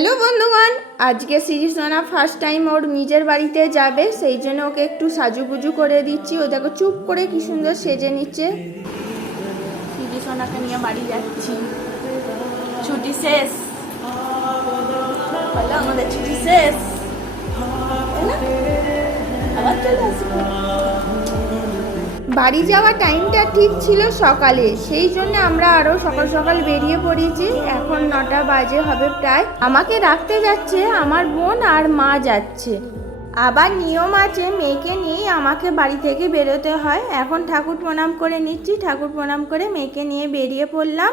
Hello বন্ধুগণ, আজকে সিরিজনা first time ওর নিজের বাড়িতে যাবে, সেই জন্য ওকে একটু সাজুগুজু করে দিচ্ছি। ও দেখো চুপ করে কি সুন্দর সেজে নিচ্ছে। সিরিজনাকে নিয়ে বাড়ি যাচ্ছি। ছুটি শেষ। বলো আমাদের ছুটি শেষ। আবার চলে আসব। বাড়ি যাওয়ার টাইমটা ঠিক ছিল সকালে। সেই জন্য আমরা আরও সকাল সকাল বেরিয়ে পড়েছি। এখন নটা বাজে হবে প্রায়। আমাকে রাখতে যাচ্ছে আমার বোন আর মা যাচ্ছে। আবার নিয়ম আছে, মেয়েকে নিয়েই আমাকে বাড়ি থেকে বেরোতে হয়। এখন ঠাকুর প্রণাম করে নিচ্ছি। ঠাকুর প্রণাম করে মেয়েকে নিয়ে বেরিয়ে পড়লাম।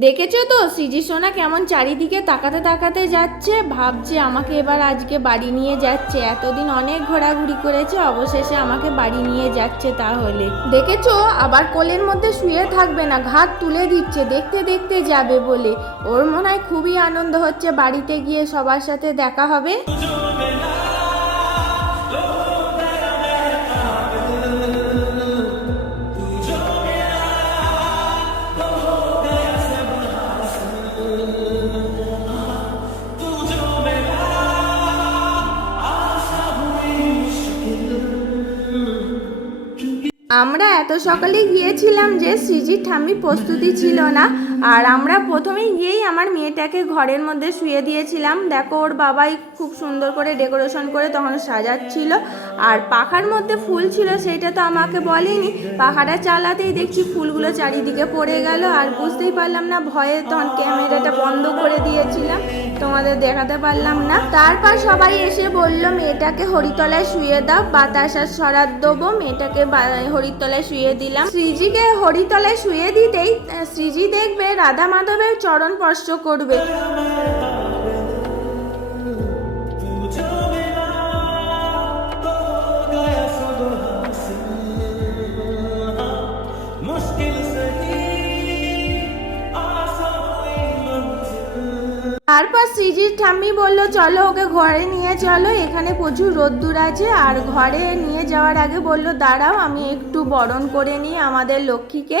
দেখেছ তো, সিজি সোনা কেমন চারিদিকে তাকাতে তাকাতে যাচ্ছে? ভাবছে আমাকে এবার আজকে বাড়ি নিয়ে যাচ্ছে। এতদিন অনেক ঘোরাঘুরি করেছে, অবশেষে আমাকে বাড়ি নিয়ে যাচ্ছে তাহলে। দেখেছ, আবার কোলের মধ্যে শুয়ে থাকবে না, ঘাত তুলে দিচ্ছে, দেখতে দেখতে যাবে বলে। ওর মনে হয় খুবই আনন্দ হচ্ছে বাড়িতে গিয়ে সবার সাথে দেখা হবে। আমরা এত সকালে গিয়েছিলাম যে সিজির ঠামি প্রস্তুতি ছিল না। আর আমরা প্রথমেই গিয়েই আমার মেয়েটাকে ঘরের মধ্যে শুয়ে দিয়েছিলাম। দেখো, ওর বাবাই খুব সুন্দর করে ডেকোরেশন করে তখন সাজাচ্ছিল। আর পাখার মধ্যে ফুল ছিল, সেটা তো আমাকে বলেনি। পাখাটা চালাতেই দেখছি ফুলগুলো চারিদিকে পড়ে গেল। আর বুঝতেই পারলাম না, ভয়ে তখন ক্যামেরাটা বন্ধ করে দিয়েছিলাম। তোমাদের দেখাতে পারলাম না। তারপর সবাই এসে বলল, মেয়েটাকে হরিতলায় শুয়ে দাও, বাতাস আর সরাত দেবো। মেয়েটাকে হরিতলায় শুয়ে দিলাম। শ্রীজিকে হরিতলায় শুয়ে দিতেই শ্রীজি দেখবে রাধা মাধবের চরণ স্পর্শ করবে। তারপর শ্রীজিৎ ঠাম্মি বলল, চলো ওকে ঘরে নিয়ে চলো, এখানে প্রচুর রোদ্দুর আছে। আর ঘরে নিয়ে যাওয়ার আগে বলল, দাঁড়াও, আমি একটু বরণ করে নিই আমাদের লক্ষ্মীকে।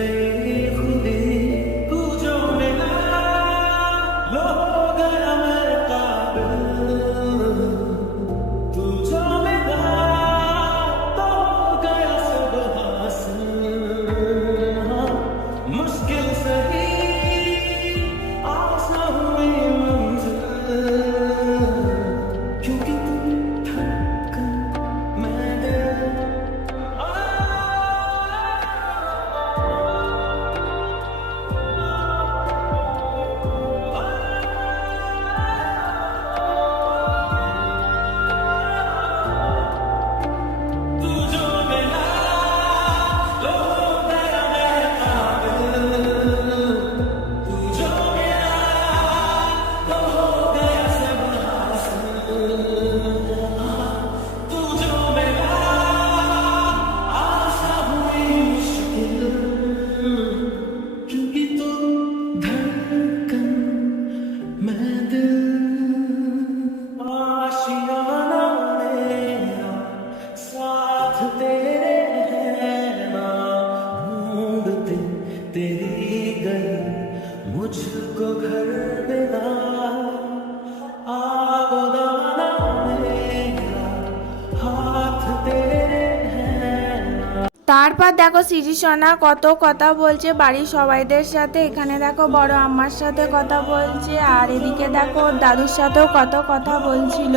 তারপর দেখো সিজি সোনা কত কথা বলছে, বাড়ির সবাইদের সাথে। এখানে দেখো বড় আম্মার সাথে কথা বলছে, আর এদিকে দেখো দাদুর সাথেও কত কথা বলছিল।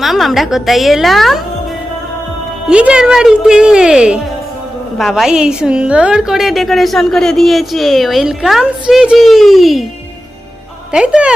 মাম, আমরা কোথায় এলাম? নিজের বাড়িতে। বাবাই এই সুন্দর করে ডেকোরেশন করে দিয়েছে। ওয়েলকাম শ্রীজি তাই তো?